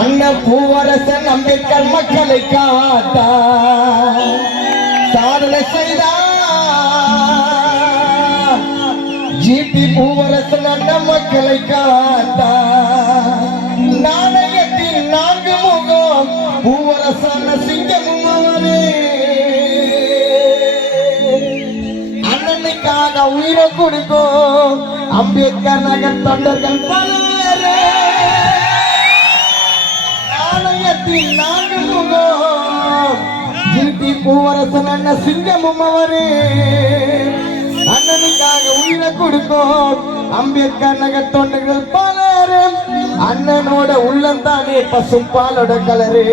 அண்ணன் பூவரசன் அம்பேத்கர் மக்களை காத்தா சாதனை செய்தார். ஜிபி பூவரசன் அண்ணன் மக்களை காத்தா நாணயத்தின் 4 முகம் பூவரசன் சிங்கமும் அவரே. அண்ணனுக்காக உயிரை கொடுக்கும் அம்பேத்கர் நகர் தொண்டர்கள் பலரே. நாணயத்தின் 4 முகம் ஜிபி பூவரசன் அண்ணன் சிங்கமும் அவரே. அண்ணனுக்காக உயிரை கொடுக்கும் அம்பேத்கர் நகர் தொண்டர்கள் பலரும். அண்ணனோட உள்ளம் தானே பசும் பாலோட கலரே.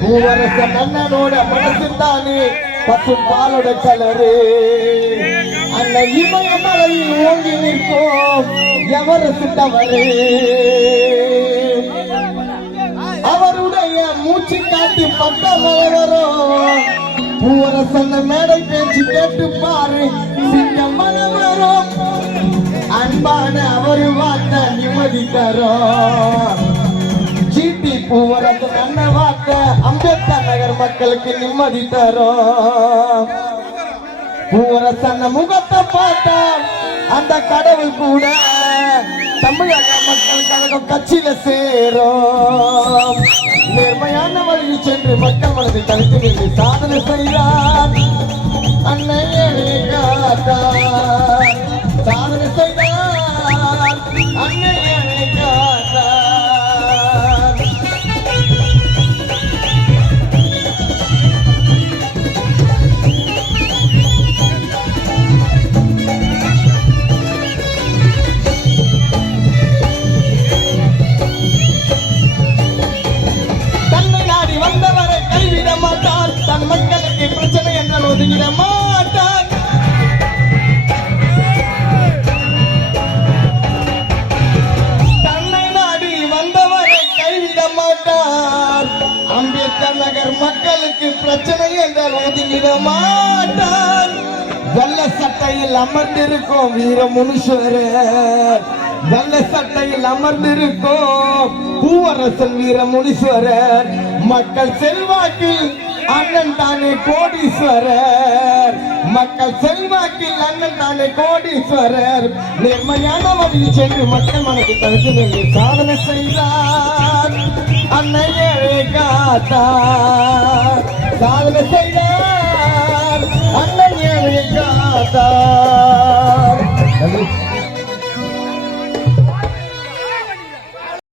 பூவரசன் அண்ணனோட மனசு தானே பசும் பாலோட கலரே. அண்ணன் இமயமலையில் ஓங்கி நிற்கும் எவரசு தவறே. அவருடைய மூச்சு காட்டி பட்டம் வரும். பூவரசன் மேடை பேச்சு கேட்டு பாரு சிங்கம் வரும். அன்பான அவரு வார்த்தை நிம்மதி தரும். ஜிபி பூவரசன் அண்ணன் வார்த்தை அம்பேத்கர் நகர் மக்களுக்கு நிம்மதி தரும். பூவரசன் முகத்தை பார்த்தா அந்த கடவுள் கூட தமிழக மக்கள் கழகம் கட்சியில சேரும். நேர்மையான வழியில் சென்று மக்கள் மனதை கழித்து நின்று சாதனை செய்தார். அன்னையனை காத்தார் சாதனை செய்தார். அன்னையனை காத்தார். தன் மக்களுக்கு பிரச்சனை என்றால் ஒதுங்கிட மாட்டார். தன்னை நாடி வந்தவரை கைவிட மாட்டார். அம்பேத்கர் நகர் மக்களுக்கு பிரச்சனை என்றால் ஒதுங்கிட மாட்டார். வெள்ள சட்டையில் அமர்ந்திருக்கும் வீர முனீஸ்வரர். வெள்ள சட்டையில் அமர்ந்திருக்கும் பூவரசன் வீர முனீஸ்வரர். மக்கள் செல்வாக்கில் அண்ணன் தானே கோடீஸ்வரர். மக்கள் செல்வாக்கில் அண்ணன் தானே கோடீஸ்வரர். நேர்மையான வழியில் சென்று மக்கள் மனதை தடுத்து சாதனை செய்தார். அன்னையை காத்தார் சாதனை செய்தார். அன்னையை காத்தார்.